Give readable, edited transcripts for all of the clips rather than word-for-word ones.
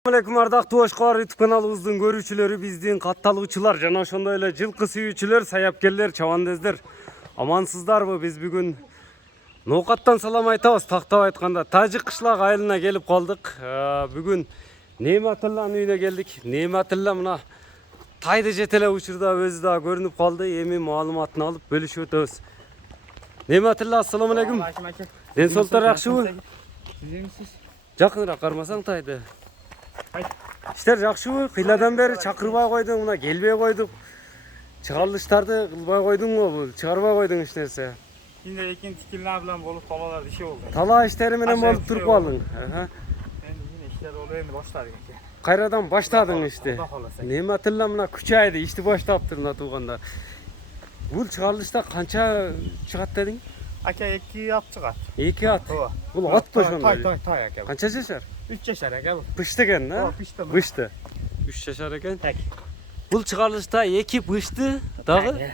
Assalamualaikum ардактуу Ошкор YouTube каналыбыздын көрүүчүлөрү, биздин катталуучулар жана ошондой эле жылкы сүйүүчүлөр, саяпкерлер, чабандездер. Амансыздарбы? Биз бүгүн ноокаттан салам айтабыз. Тактап айтканда Тажик кышлак айылына келип калдык. Бүгүн Нематылланын үйүнө келдик. Нематылла мына тайды жетеле учурда өзү да көрүнүп калды. Эми маалыматын алып бөлүшүп өтөбүз. Нематылла, ассаламу алейкум. Ден соолуктар жакшыбы? Жакыныраак кармасаң тайды. İşler жакшыбы? Кыйладан бери чакырбай койдуң, мына келбей койдук. Чыгарылыштарды кылбай койдуң го, бул чыгарбай койдуң эч нерсе. Şimdi ekin tikilme bilen bolup talalar işi oldu. Tala işleri менен болуп туруп калдың. Yine işler oluyor, endi başladı. Кайрадан баштадың ишти. Нематылла мына күчөйдү, ишти баштаптыр мына тууганда. Бул чыгарылышта канча чыгат дедиң? Aka 2 at çıkart. 2 at. Бул ат ба ошондой? Tay aka. Канча жашар? 3 yaşar aka bu. Пышты экен, да? Пышты. 3 жашар экен. Бул чыгарылышта 2 пышты, дагы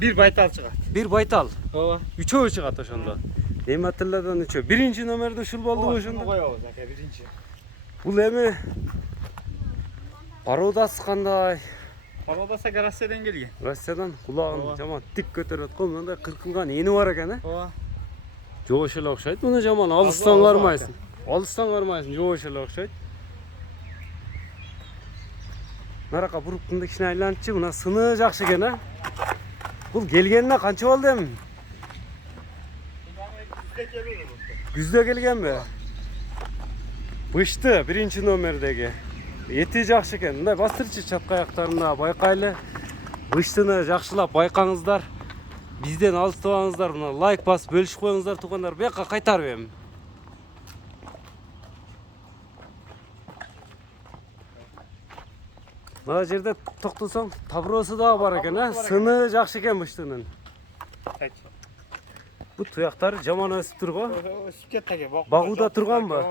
Bir baytal çıkart. 1 байтал. Ооба. 3 чыгат ошондо. Нематылладан 3. Биринчи номерде ушул болду ошондо. Коебуз aka birinchi. Бул эми пародасы кандай? Parodasa Garasya'dan gelgen. Россиядан кулагын жаман тик көтөрүп аткан, мындай кыркылган эни бар экен, э? Ооба. Жогош эле окшойт. Муну жаман алыстан кармайсың. Алыстан кармайсың, жогош эле окшойт. Нарака буруктунда кичине айланчы, мына сыны жакшы экен, э? Бул келгенине канча болду эми? Күздө келгенби? Бышты, биринчи номердеги. Эти жакшы экен. Мындай бастырчы чатка аяктарына байкайлы. Быштыны жакшылап байкаңыздар. Бизден алыстабаңыздар. Мына лайк басып бөлүшүп коюңуздар туугандар. Бияка кайтарып эми. Мына жерде токтосоң, таброосу дагы бар экен, э? Сыны жакшы экен быштынын. Бу туяктары жаман өсүп тур го. Өсүп кетти aka. Багууда турганбы?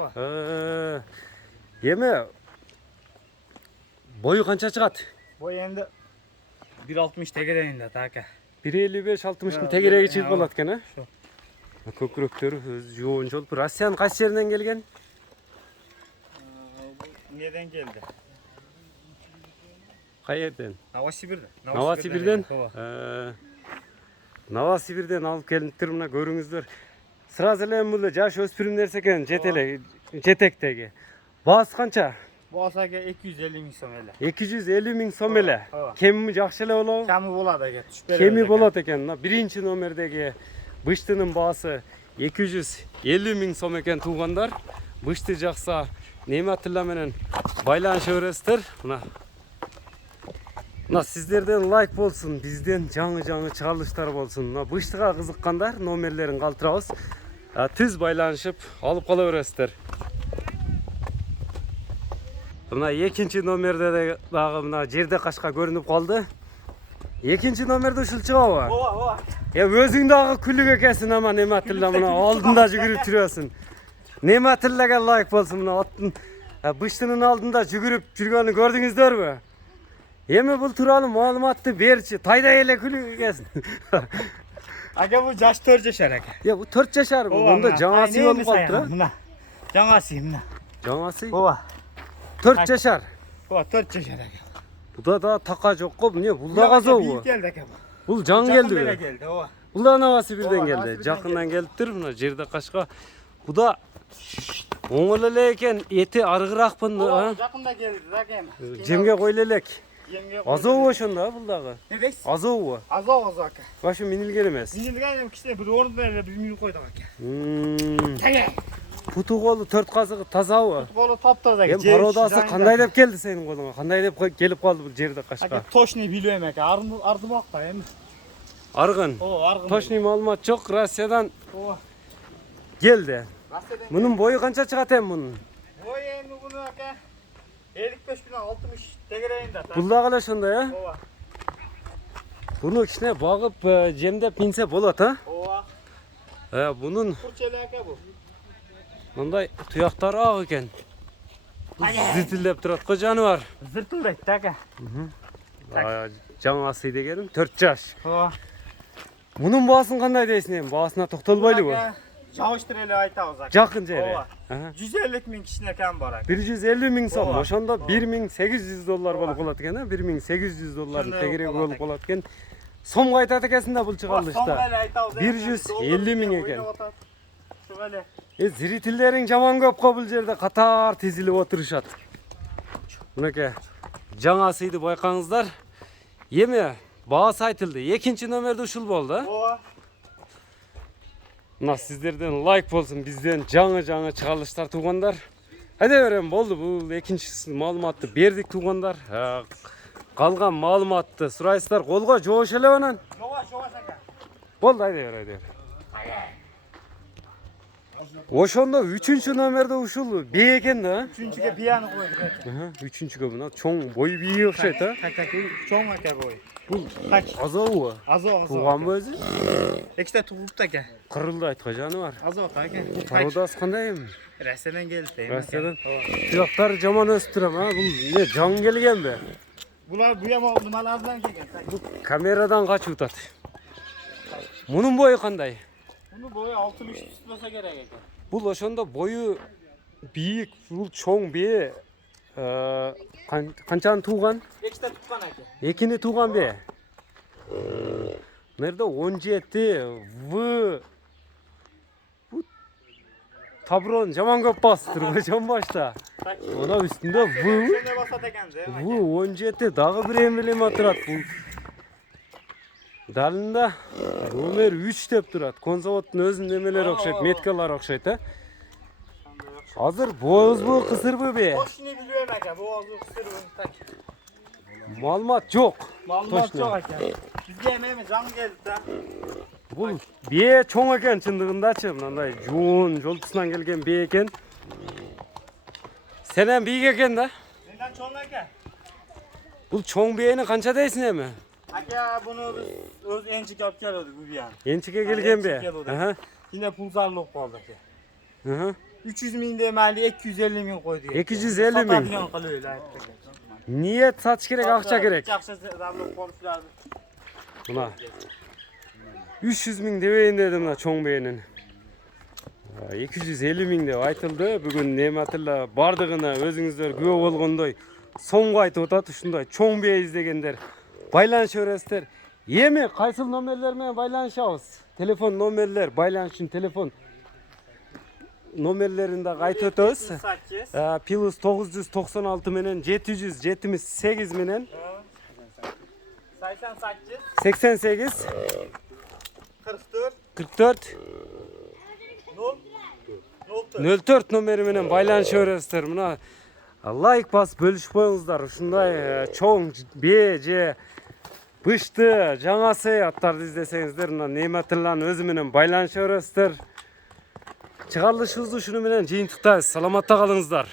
Эми бою канча чыгат? Boy endi 1.60 tegereyinde aka. 1.55-60 тегереги чыгып калат экен, э? Көкүрөктөрү жоончолуп. Россиянын кайсы жеринен келген? Neden geldi? Кай жерден? Новосибир'den. Новосибирден? Новосибирден алып келиптир, мына көрүңүздөр. Сразу эле бул жаш өспүрүмдер экен, жетектеги. Баасы канча? Bu asaka 250 bin som ele. 250 миң сом эле. Кеми жакшы эле болобу? Kemi bolады aka. Кеми болот экен. Биринчи номердеги быштынын баасы 250 миң сом экен туугандар. Бышты жакса Нематылла менен байланыша бересиздер. Мына сиздерден лайк болсун, бизден жаңы чыгарылыштар болсун. Мына быштыга кызыккандар номерлерин калтырабыз. Түз байланышып алып кала бересиздер. Мына экинчи номерде дагы мына жерде кашка көрүнүп калды. Экинчи номерде ушул чыгабы? Ооба. Өзүң дагы күлүк экенсиң, ама Нематылла мына алдында жүгүрүп жүрөсүң. Нематыллага лайк болсун, мына аттын быштынын алдында жүгүрүп жүргөнүн көрдүңүздөрбү? Эми бул тууралуу маалыматты берчи. Тайда эле күлүк экенсиң. Aka bu жаш 4 yaşar aka. Бул 4 жашар, мында жаңасы болуп калыптыр, Mına. Жаңасы mına. Жаңасы? Ооба. 4 жашар. Ооба 4 yaşar aka. Буда да така жок го, эмне? Бул да казобу? Geldi aka. Бул жаң келдиби? Geldi ооба. Бул да Новосибирден келди. Жакындан келиптир, мына жерде кашка. Буда оңол эле экен, эти аргыракпын, Жакында келди aka. жемге койло элек. Азобу ошондо бул дагы. Ne deysiz? Азобу? Azov aka. Башы минилген эмес. Minilgen kişide bir orada ele bir minil koyduk aka. Kege. Путу колу 4 казыгы тазабы? Kolu taptaza aka. Эми пародасы кандай деп келди сенин колуңа? Кандай деп келип калды бул жерде Aka кашка? toşni biliyorum aka. Ardı bakta emi. Аргын. Oo argın. Точный маалымат жок, Россиядан Oo. келди. Мунун бою канча чыгат эми мунун? Boy endi bunu aka. 55 bin 60 tegereyinde. Бул дагы эле ошондой, э? Ооба. Буну кичине багып, жемдеп минсе болот, а? Ооба. Бунун Kurçeli aka bu. мындай туяктары ак экен. Зитилдеп турат го жаныбар. Zırtıldaydı aka. Жаңасы дегеним 4 жаш. Ооба. Мунун баасын кандай дейсиң эми? Баасына токтолбойлубу? Aka Çalıştırıyla aytağız aka. Жақын жері. Ооба. 150 ming kişine kan бар aka. 150 ming so'm. Ооба. Ошондо Ооба. 1800 доллар болуп Ооба. калат экен, а? 1800 доллар Ошондой тегерек болуп болуп калат экен. Сомго айтат экенсиң да бул чыгарылышта. Соңғайлы айтауыз. 150 ming екен. Шуғайлы. Зрительдерин жаман көп го бул жерде катар тизилип отурушат. Мынакей жаңа сыйды байкаңыздар. Эми баасы айтылды. Экинчи номерде ушул болду. Ооба. Мына сиздерден лайк болсун, бизден жаңы чыгарылыштар туугандар. Айда берем, болду. Бул экинчи маалыматты бердик туугандар. Калган маалыматты сурайсыздар, колго жоош эле анан. Жоғаш aka. Болду, айда бер. Ошондо 3-чү номерде ушул бие экен да. Üçüncüge piyano koyduk aka. 3-чүгө мына чоң бой бие окшойт, а? Çoğun aka boy. Бул Kaç? азабы? Azov. Тууганбы өзү? İkisi туғып та aka. Кырылды айткан жаны бар. Azov aka. Кароодасы кандай эми? Рәсенен келді. Рәсенен. Тирактар жаман өсүп турам, а? Бул не жаң келгенби? Bular bu yama numalardan gelген. Камерадан качып атат. Мунун бою кандай? Bunu boyu 60 tutmasa gerek aka. Бул ошондо бою бийик, бул чоң бие. Канчаны тууган? İkisi de tutkan aka. Экини тууган бие. Мына 17 В. Бул таброн жаман көп басып жан башта. Мына үстүндө В. Şöyle basat ekendi. В 17 дагы бир эмилеме турат. Бул далында номер 3 деп турат. Конзаводдун өзүнүн эмелери окшойт, меткалар окшойт, а? Азыр боозбу, кысырбы бе? Boşunu biliyorum aka. Bu ağzı kısır tak. Маалымат жок. Malumlar Точно. çok aka. Bizge emeğimiz can geldi de. Бул бие чоң экен чындыгындачы. Мындай жуун, жолтусунан келген бие экен. Сенен бийик экен да. Neden çoğun aka? Бул чоң биени канча дейсиң эми? Aka bunu biz öz ençik yapıp geliyorduk bu bir an. Enчиге келген бе? Аха. Yine pulsarlık kaldık ya. Аха. 300 bin demeli 250 bin koydu. 250 bin. Satabiliyon kalıyor öyle. Ниет сатыш керек, акча керек. Akça zarlık komşular. Мына 300 миң дебейин деди мына чоң биенин. 250 миң деп айтылды. Бүгүн Нематилла бардыгына өзүңүздөр күбө болгондой сомго айтып атат. Ушундай чоң бие издегендер байланыша бересиздер. Эми кайсыл номерлер менен байланышабыз? Телефон номерлер, байланыш үчүн телефон номерлерин дагы айтып өтөбүз. Плюс 996 менен 778 менен 88 44 44 0 04 номери менен байланыша бересиздер. Мына лайк басып бөлүшүп коюңуздар. Ушундай чоң бие же бышты, жаңа сыяттарды издесеңиздер, мына Нематилланын өзү менен байланыша бересиздер. Чыгарылышыбызды ушуну менен жыйынтыктайбыз. Саламатта калыңыздар.